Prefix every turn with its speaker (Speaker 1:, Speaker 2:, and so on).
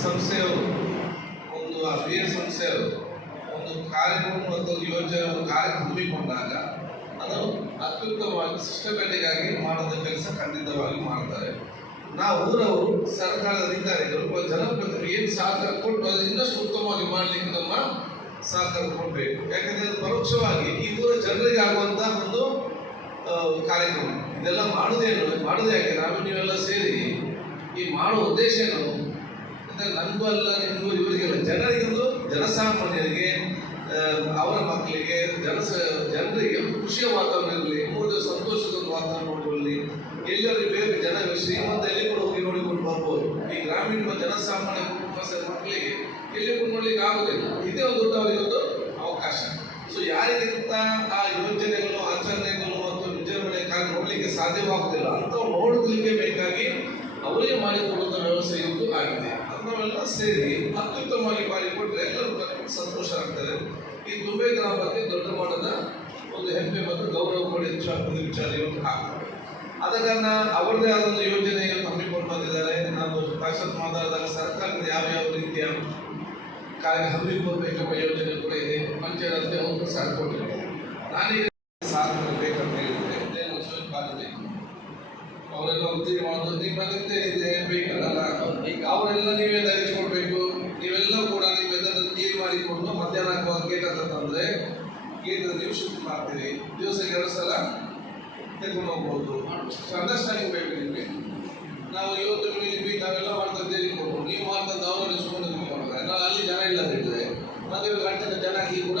Speaker 1: ಸಂಸ್ಥೆಯವರು ಒಂದು ಆ ಬಿ ಎ ಸಂಸ್ಥೆಯವರು ಒಂದು ಕಾರ್ಯಕ್ರಮ ಮತ್ತು ಯೋಜನೆ ಕಾರ್ಯ ಹಮ್ಮಿಕೊಂಡಾಗ ಅದು ಅತ್ಯುತ್ತಮವಾಗಿ ಸಿಸ್ಟಮ್ಯಾಟಿಕ್ ಆಗಿ ಕೆಲಸ ಖಂಡಿತವಾಗಿ ಮಾಡ್ತಾರೆ. ನಾವು ಊರವರು, ಸರ್ಕಾರದ ಅಧಿಕಾರಿಗಳು ಮತ್ತು ಜನಪ್ರತಿನಿಧಿ ಏನು ಸಹಕಾರ ಕೊಟ್ಟು ಅದು ಇನ್ನಷ್ಟು ಉತ್ತಮವಾಗಿ ಮಾಡಲಿಕ್ಕೆ ನಮ್ಮ ಸಹಕಾರ ಕೊಡಬೇಕು. ಯಾಕೆಂದರೆ ಪರೋಕ್ಷವಾಗಿ ಈ ಊರ ಜನರಿಗೆ ಆಗುವಂತಹ ಒಂದು ಕಾರ್ಯಕ್ರಮ. ಇದೆಲ್ಲ ಮಾಡೋದೇನು ಮಾಡೋದೇ ಯಾಕೆ? ನಾವು ನೀವೆಲ್ಲ ಸೇರಿ ಈ ಮಾಡುವ ಉದ್ದೇಶ ಏನು? ನಮಗೂ ಅಲ್ಲ ನಿಮಗೂ ಇವರಿಗೆಲ್ಲ ಜನರಿಗೊಂದು ಜನಸಾಮಾನ್ಯರಿಗೆ ಅವರ ಮಕ್ಕಳಿಗೆ ಜನಸ ಜನರಿಗೆ ಖುಷಿಯ ವಾತಾವರಣ ಇರಲಿ ಮೂರು ಸಂತೋಷದ ವಾತಾವರಣ ಇರಲಿ ಎಲ್ಲರೂ ಬೇರೆ ಜನ ಶ್ರೀಮಂತ ಎಲ್ಲಿ ಕೂಡ ಹೋಗಿ ನೋಡಿಕೊಂಡು ಬರ್ಬೋದು. ಈ ಗ್ರಾಮೀಣ ಜನಸಾಮಾನ್ಯ ಕುಟುಂಬ ಮಕ್ಕಳಿಗೆ ಎಲ್ಲಿ ಕೂಡ ನೋಡ್ಲಿಕ್ಕೆ ಆಗುದಿಲ್ಲ. ಇದೇ ಒಂದು ದೊಡ್ಡ ಒಂದು ಅವಕಾಶ. ಸೊ ಯಾರಿಗಿಂತ ಆ ಯೋಜನೆಗಳು, ಆಚರಣೆಗಳು ಮತ್ತು ವಿಜೃಂಭಣೆ ನೋಡ್ಲಿಕ್ಕೆ ಸಾಧ್ಯವಾಗುದಿಲ್ಲ ಅಂತ ನೋಡಲಿಕ್ಕೆ ನಾವೆಲ್ಲ ಸೇರಿ ಅತ್ಯುತ್ತಮವಾಗಿ ಮಾಡಿಕೊಟ್ರೆ ಎಲ್ಲರೂ ಕರ್ಕೊಂಡು ಸಂತೋಷ ಆಗ್ತಾರೆ. ಈ ದುಬೆ ಗ್ರಾಮಕ್ಕೆ ದೊಡ್ಡ ಮಟ್ಟದ ಒಂದು ಹೆಮ್ಮೆ ಮತ್ತು ಗೌರವ ಕೊಡಿ ವಿಚಾರ ಇವತ್ತು ಹಾಕ್ತಾರೆ ಕಾರಣ ಅವರದೇ ಆದ ಒಂದು ಯೋಜನೆಯನ್ನು ಹಮ್ಮಿಕೊಂಡು ಬಂದಿದ್ದಾರೆ. ನಾನು ಸಾಕ್ಷಾತ್ ಮಾತಾಡಿದಾಗ ಸರ್ಕಾರದ ಯಾವ ಯಾವ ರೀತಿಯ ಕಾರ್ಯ ಹಮ್ಮಿಕೊಳ್ಬೇಕೆಂಬ ಯೋಜನೆ ಕೂಡ ಇದೆ. ಪಂಚಾಯತ್ ಅವರು ಸಹ ಕೊಟ್ಟಿದ್ದಾರೆ. ನಾನೀಗ ಸಾಲ ಬೇಕಂತ ಹೇಳಿದ್ರೆ ಇದೇನು ಸ್ವಲ್ಪ ಕಾಲ ಬೇಕು ಅವರೆಲ್ಲ ಉದ್ಯೋಗ ಮಾಡೋದು ನಿಮ್ಮ ಅಗತ್ಯ ಇದೆ ಬೇಕಲ್ಲ? ಈಗ ಅವರೆಲ್ಲ ನೀವೇ ಧರಿಸ್ಕೊಡ್ಬೇಕು. ನೀವೆಲ್ಲ ಕೂಡ ನೀವೆಲ್ಲ ಕ್ಲೀನ್ ಮಾಡಿಕೊಂಡು ಮಧ್ಯಾಹ್ನ ಆಗುವಾಗ ಗೇಟ್ ಅಂತ ತಂದ್ರೆ ಗೇಟ್ ನೀವು ಶಿಫ್ಟ್ ಮಾಡ್ತೀರಿ. ದಿವಸ ಎರಡು ಸಲ ತೆಗೆದುಕೊಂಡು ಹೋಗ್ಬೋದು. ಅಂಡರ್ಸ್ಟ್ಯಾಂಡಿಂಗ್ ಬೇಕು ನಿಮಗೆ. ನಾವು ಇವತ್ತು ಇಲ್ಲಿ ನಾವೆಲ್ಲ ಮಾಡ್ತಾ ಕೊಡ್ಬೋದು. ನೀವು ಮಾಡ್ತಾ ಅವರು ಸುಮ್ಮನೆ ನಾವು ಅಲ್ಲಿ ಜನ ಇಲ್ಲದಿದ್ರೆ ಮತ್ತೆ ಗಂಟೆ ಜನ ಆಗಿ ಕೂಡ